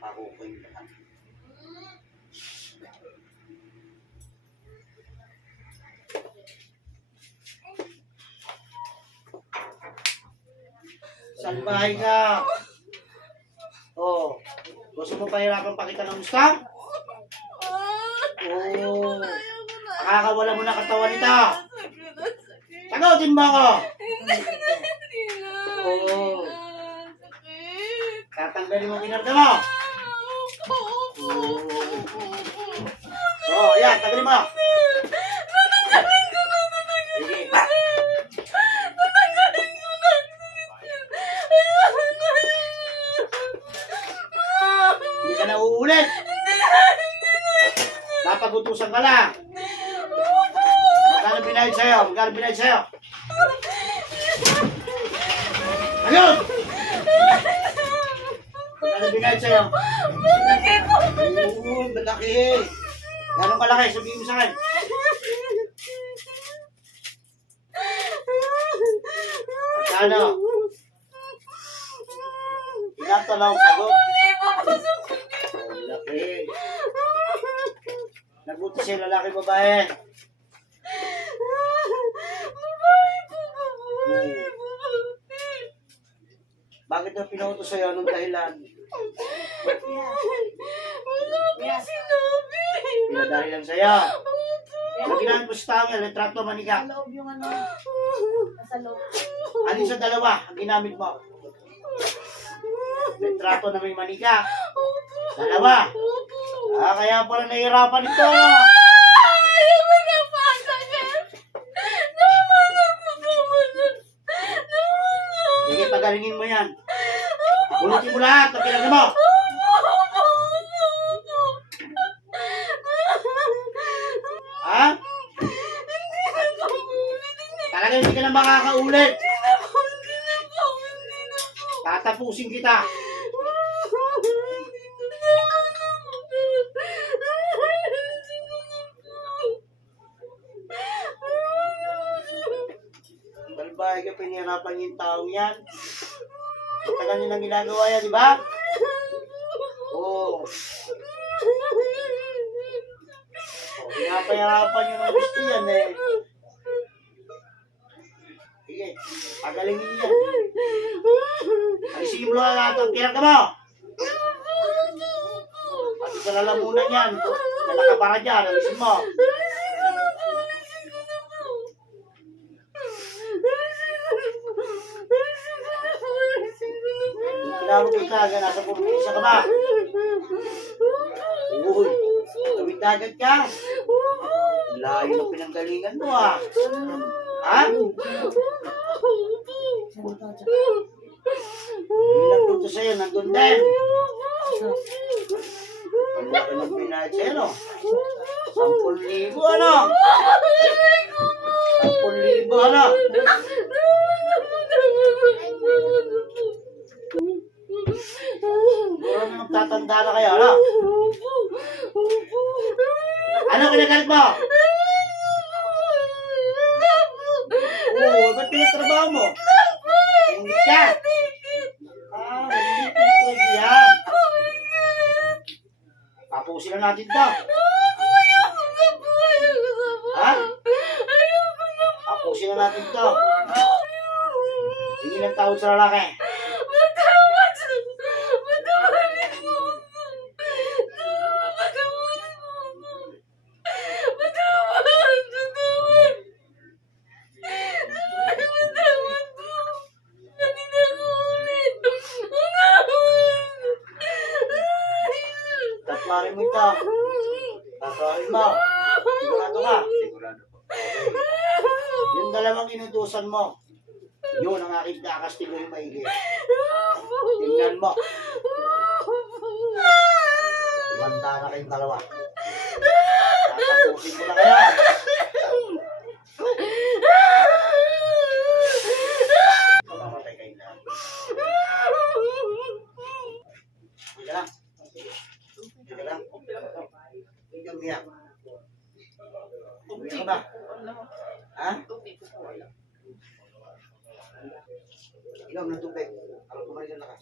Napakukoy mo naman. Salbahay ka. Oh. Gusto mo pahirapan pakita ng Mustang? Oh. Nakakawala mo na katawan nito. Sagutin mo ako. Oh. Tatanggalin mo kinarga mo. Oh, ayan, tanggalin mo. Sige. Hindi ka na uulit. Napagutusan ka lang. Magkano binayad sa'yo? Magkano binayad sa'yo? Ayun! Magkano binayad sa'yo? Malaki po. Oo, malaki. Gano'ng kalaki? Sabihin mo sa'kin. Magkano? Tinatalaw sagot. Malaki. Nabuti siya lalaki babae. Bakit na pinauto sa'yo? Anong dahilan? Wala po sinabi. Pinadahilan sa'yo. Magilaan mo sa tao, retrato manika. Sa loob yung ano. Nasa loob. Alin sa dalawa ang ginamit mo? Retrato na may manika. Dalawa. Kaya pala nahihirapan ito. Ayaw mo na pasa, Chef. Naman na po. Sige, pagalingin mo yan. Bulutin mo lahat ang pinag mo. Ha? Talaga hindi ka na makakaulit. Tatapusin kita. Talbay ka, pinihirapan yung taong yan. Tagal nyo nang ginagawa yan, di ba? Oo. Pinapahirapan nyo ng gusto yan eh. Sige, pagalingin yan. Alisin mo na lahat ang kinaka mo. Pati sa lalamunan yan. Nalakapara dyan, alisin mo. Kinamot ka, nasa purpisa ka ba? Uy, tawid-dagat ka. Layo ng pinanggalingan mo ah. Ha? Yung nagpunto sa'yo, nandun din. Ang laki ng pinahid sa'yo, no? 10,000, ano? 10,000, ano? Puro na magtatanda na kayo, ano? Ano kinagalit mo? Oo, ba't pinatrabaho mo? Hindi ka. Hindi pwede yan. Tapusin na natin to. Ha? Tapusin na natin to. Hindi ng tawad sa lalaki. Tatlarin mo ito. Tatlarin mo. Sigurado ka. Yung dalawang inutusan mo, yun ang aking kakastigo yung maigi. Tingnan mo. Manda na kayong dalawa. Tatapusin mo na kaya. Mamamatay kayo na. Hindi lang. Hindi lang. Hindi umiyak. Umiyak ka ba? Ha? Ilaw ng tubig. Para kumain ng lakas.